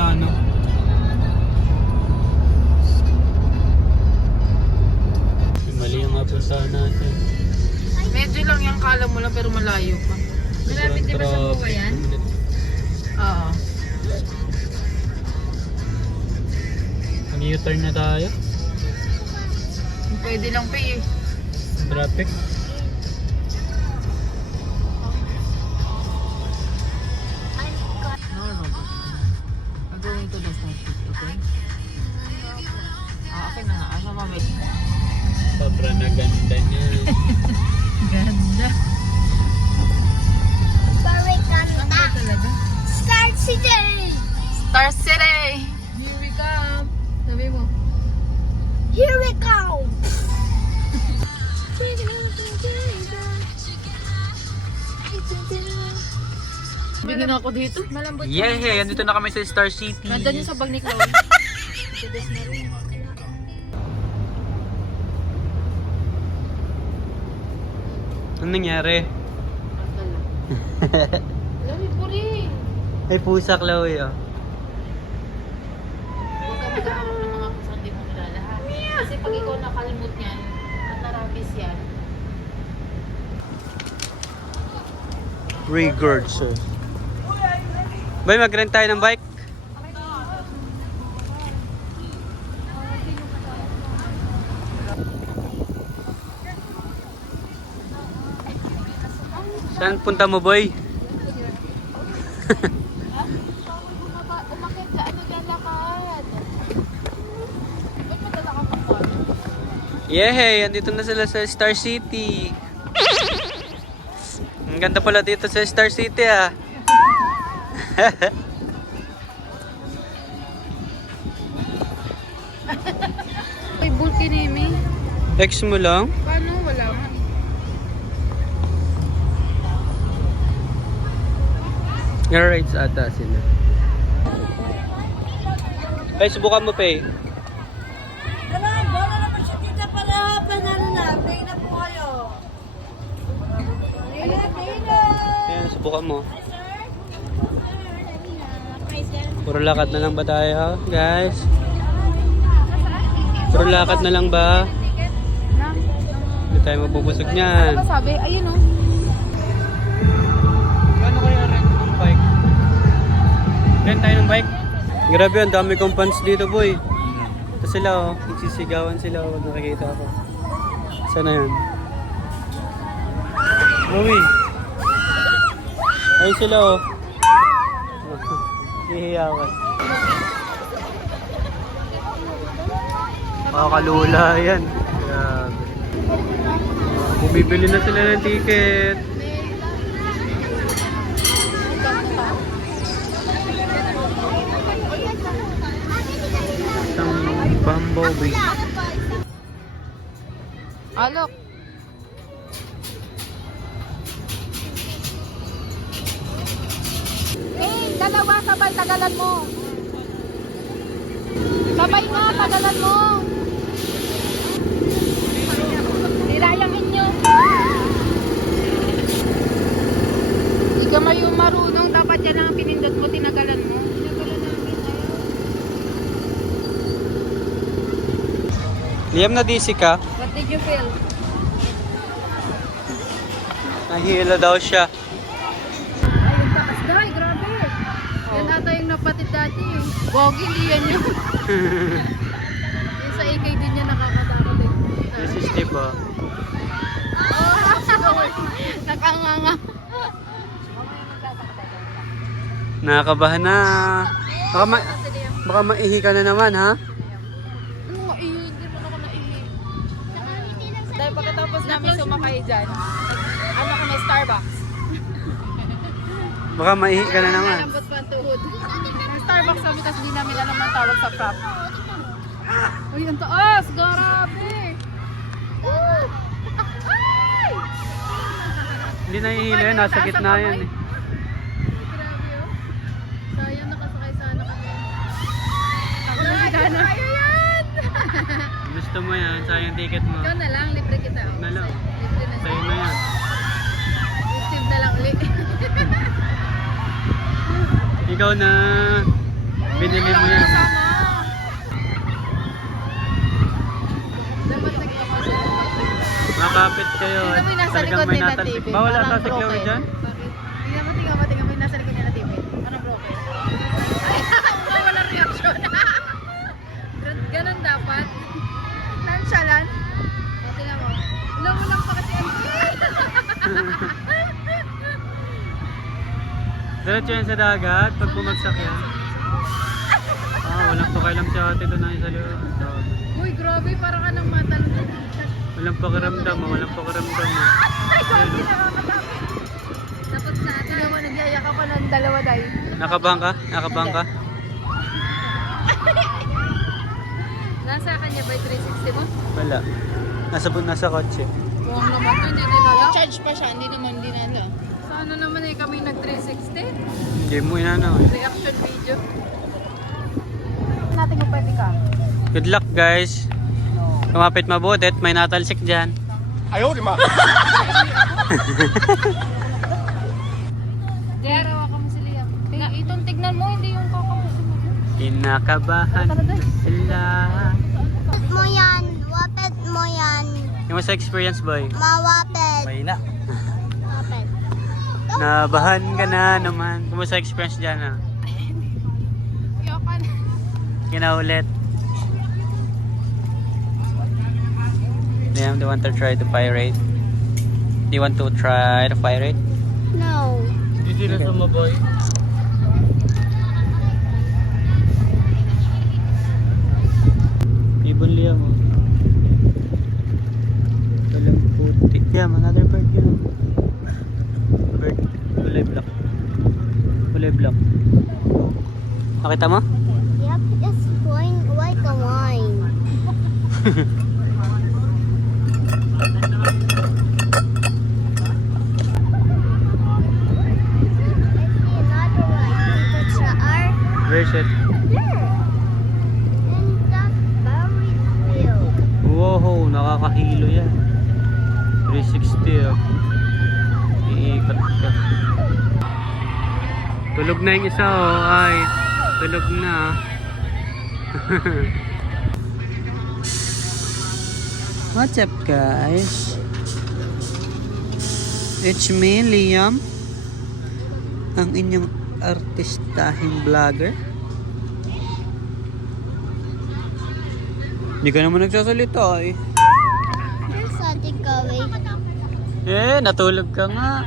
na ano. Mali ang mapuntahan natin. Medyo lang yung kala mo lang pero malayo pa. Malapit di ba sa buka yan? Oo. Mag-U-turn na tayo. Pwede lang pa eh. Traffic. Bigyan ako dito. Malambot Yeah, hey, andito na kami sa Star City. Nandun yung sa bag ni Chloe. Tigas na rin. Anong nangyari? Lami po rin. Ay, pusa, Chloe, oh. Huwag ka magkakamot ng mga kusang di mo kilala ha. Kasi pag ikaw nakalimut yan, at narabis yan, Regards, sir. Bay, mag-rent tayo ng bike? Saan punta mo, boy? Yehey, andito na sila sa Star City. Ang ganda pala dito sa Star City, ah. May bulky ni Amy. Ex mo lang? Paano? Wala nga. Your rights ata sila. Ay, subukan mo, Pay. Tara, bola naman siya tita para panalo na. Play na po kayo. Play na, play na. Subukan mo. Puro lakad na lang ba tayo, guys? Puro lakad na lang ba? Hindi tayo mabubusog niyan. Ano sabi? Ayun oh. Ano kaya rent ng bike? Rent tayo ng bike? Grabe, ang dami kong fans dito, boy. Ito sila, oh. Nagsisigawan sila, oh. Nakikita ako. Sana yun? Chloe. Ayun sila, oh. Hihiyawan. Makakalula yan. Grabe. Bumibili na sila ng ticket. Isang bumblebee. Alok. Pinindot mo. Tinagalan mo. Liam na DC ka? What did you feel? Nahihila daw siya. Ay, yung takas dahi, grabe. Yan ata yung napatid dati eh. Gogi, hindi yan yun. Yung sa AK din niya nakakatakot eh. This is tip ah. Nakanganga. Nakakabahan na. Baka, ma baka maihi ka na naman ha? Ano nga iyo? Hindi mo ako naihi. Dahil pagkatapos namin sumakay dyan, ano kami, Starbucks. Baka maihi ka na naman. Malambot pa ang tuhod. Starbucks kami kasi hindi namin alam ang tawag sa prop. Uy, ang taas! Grabe! Hindi nahihila yan. Nasa gitna yan eh. Ako na Ay, gana. kaya yan! Gusto mo yan. Sayang ticket mo. Ikaw na lang, libre kita. oh. Na lang. Libre na Sa'yo na yan. Receive na lang ulit. Ikaw na. Binili mo yan. Makapit kayo. Yung nasa likod may nila. TV. Bawal Parang ata si Chloe dyan. Bakit? Tingnan mo, tingnan mo, tingnan mo nasa likod nila, TV. Ano broken? Ay, wala reaction. Gan- Ganon dapat. Nonchalant. O, tingnan mo. Alam mo lang pa kasi ang Diretso yan sa dagat. Pag bumagsak yan. Ah, walang pakailam si ate doon na sa loob. Uy, grabe, parang anong matalong. Walang pakiramdam, ah, walang pakiramdam. ah. Ay, grabe, nakakatakot. Tapos na, tingnan mo, nagyaya ka pa ng dalawa dahil. Nakabang ka? Nakabang ka? Nasa kanya ba yung 360 mo? Wala. Nasa, nasa kotse. Buwang naman to, hindi nilala. Charge pa siya, hindi naman dinala. Sana naman eh kami nag 360. Hindi mo inano. Reaction video. Natin kung pwede ka. Good luck guys. Kumapit mabuti at may natalsik dyan. Jer, ka mo si Liam. Na, itong tignan mo, hindi yung kakamusin mo. Kinakabahan na sila. Wapit mo yan. Wapit mo yan. Yung sa experience boy? Mawapit. Mahina. Wapit. Nabahan ka na naman. Kumusta experience dyan ah? Ayoko na. Kinaulit. Damn, they want to try to pirate. Do you want to try to pirate? No. Hindi sila sumaboy. Ibon liya mo. Walang puti. Yeah, another bird yun. Bird. Kulay black. Kulay black. Nakita mo? Yep, it's going like a line. I see another line. It's a R. Where's it? There. And that's very field. Wow, nakakahilo yan. 360 oh. Iikot ka. Tulog na yung isa oh. Ay, tulog na. What's up guys? It's me, Liam. Ang inyong artistahing vlogger. Hindi ka naman nagsasalita eh. Here's Ate Chloe. Eh, natulog ka nga.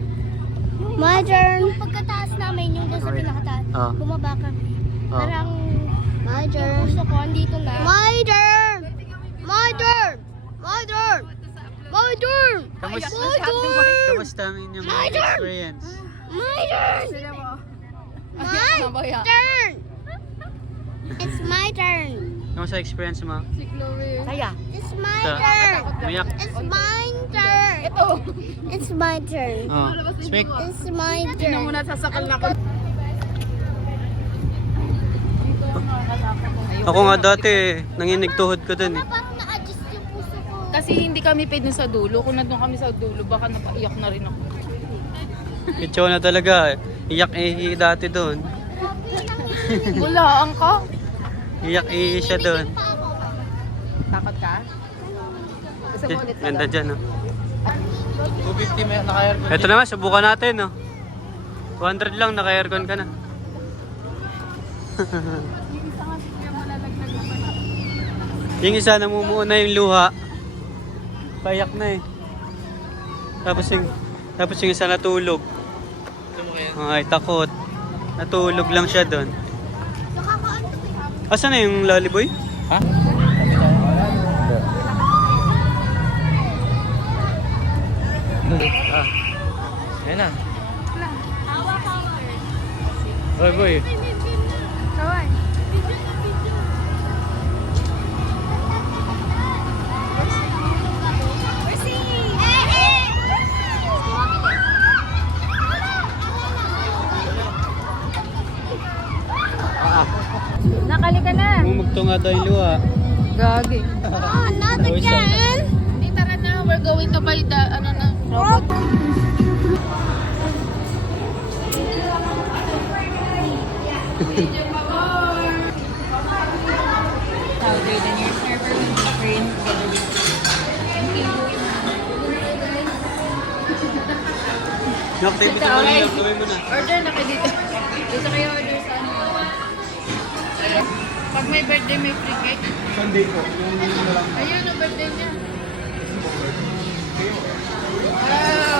My turn. Pagkataas namin yung doon sa pinakataas, oh, bumaba ka. oh. Parang, my turn. Gusto ko, andito na. My turn! My turn! My turn! My turn! Kamusta, My turn! kamusta ang inyong My turn! experience? My turn! Sila mo. My turn! Turn. Kamusta experience mo? Si Chloe. Kaya. It's my Ito. turn. Umiyak. It's my turn. Ito. It's my turn. Oh, speak. It's my Tingnan mo turn. na sasakal na ako. Ako nga dati, nanginig tuhod ko dun eh. Parang na-adjust yung puso ko. Kasi hindi kami pwede sa dulo. Kung nandun kami sa dulo, baka napaiyak na rin ako. Itsyo na talaga. Iyak ihi dati doon. Bulaan ka. Iyak ihi siya doon. Takot ka? Gusto mo ulit Ganda dyan oh. 250 may naka-aircon. Ito naman, subukan natin oh. 200 lang, naka-aircon ka na. yung isa namumuo na yung luha. Payak na eh. Tapos yung, tapos yung isa natulog. Ay, takot. Natulog lang siya doon. Asan na yung lollyboy? Ha? Ah. Yan na. Oy boy. Gagi. Oh, not again! Hindi, tara na. We're going to buy the, ano na, robot. Powder, then your server will be framed together with Knock tape ito muna, gawin mo na. Order na kayo dito. Dito kayo order sa ano. Pag may birthday, may free cake. Sunday po. Yung lang. Ayun, ang birthday niya. Um,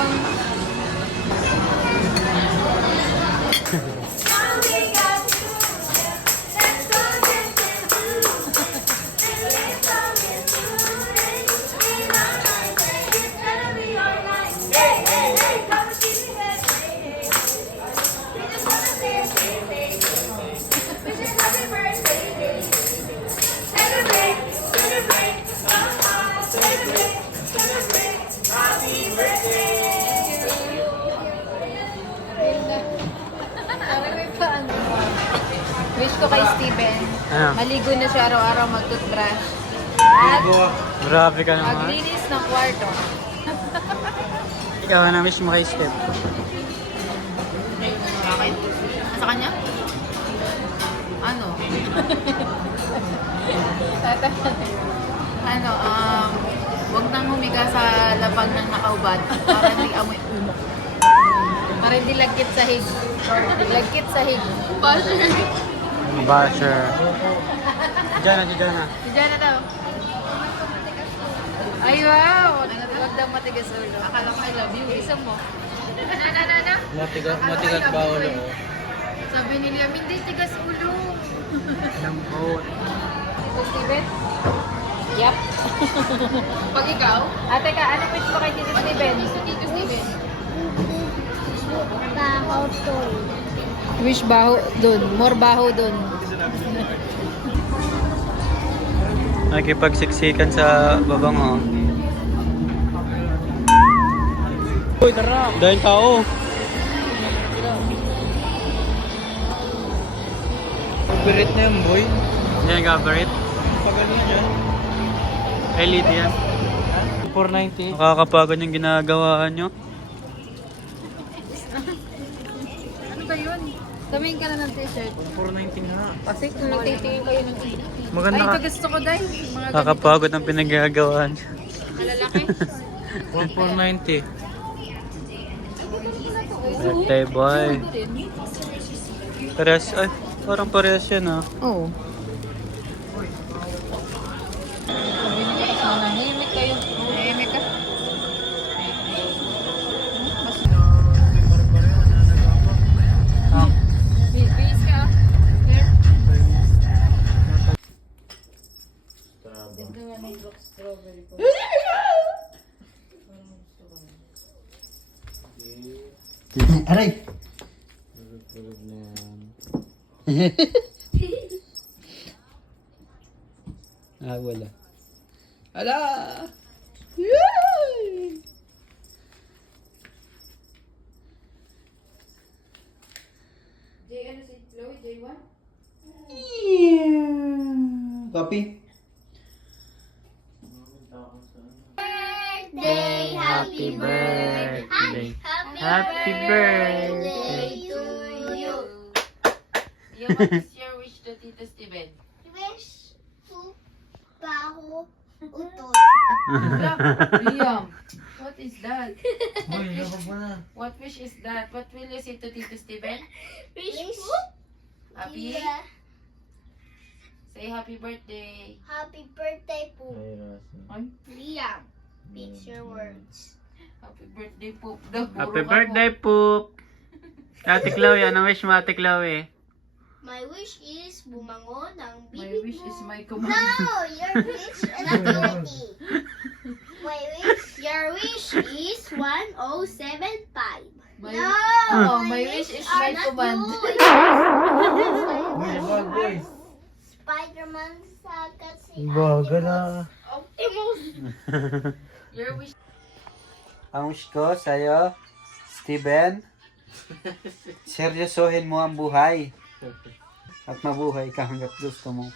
kay Steven, Ano? maligo na siya araw-araw mag-toothbrush. At Grabe ka naman. maglinis ng kwarto. Ikaw na wish mo kay Steph. Bakit? Sa kanya? Ano? ano, um, wag nang humiga sa lapag ng nakaubad para hindi amoy umok. Para hindi lagkit sa hig. Lagkit sa hig. Basher. Basher. Diyan na, diyan na. Diyan na daw. Ay, wow! Huwag daw matigas ulo. Akala ko I love you. Isa mo. Na, na, na, na. Matigas, matigas ba ulo? Sabi ni Liam, hindi tigas ulo. Lambot. Ito, Steven? Yep. Pag ikaw? Ate ka, ano wish mo kay Tito Steven? Tito Steven. Baho to. Wish baho dun. More baho dun. Nakipagsiksikan sa babango. Uy, tara. Dahil tao. Favorite na yan, boy. Yan, Gabarit. Pagaling yan. Elite yan. 490. Nakakapagod yung ginagawa nyo. Ano ba Tumingin ka na ng t-shirt. 490 nga. Kasi kung nagtitingin kayo ng Maganda Ay, ka. ito gusto ko dahil. Mga ganito. Nakakapagod ang pinagagawa nyo. Malalaki. 1490. Birthday boy. Parehas, ay, parang parehas yan ah. Oo. Nahimik Aray! ah, wala. Ala! J, ano si Chloe? J1? Copy. Birthday, happy birthday. Happy birthday. To you. Yeah, what is your wish to Tito Steven? Wish to baho utot. Liam, what is that? Na. What wish is that? What will you say to Tito Steven? Wish Happy? Yeah. Say happy birthday. Happy birthday po. Ay, Liam. Fix your words. Happy birthday po. Daw, Happy birthday, Poop! Ate Chloe, anong wish mo, Ate Chloe? My wish is bumangon ng ako. My bibig wish mo. is my command. No, your wish is guilty. My wish, your wish is 1075. My- no, Oo, my wish is my not command. Good. labag, boy. Spider-Man sa kasi Bagal ah. Optimus. Your wish. Ang wish ko sa'yo, Steven, seryosohin mo ang buhay. At mabuhay ka hanggat gusto mo.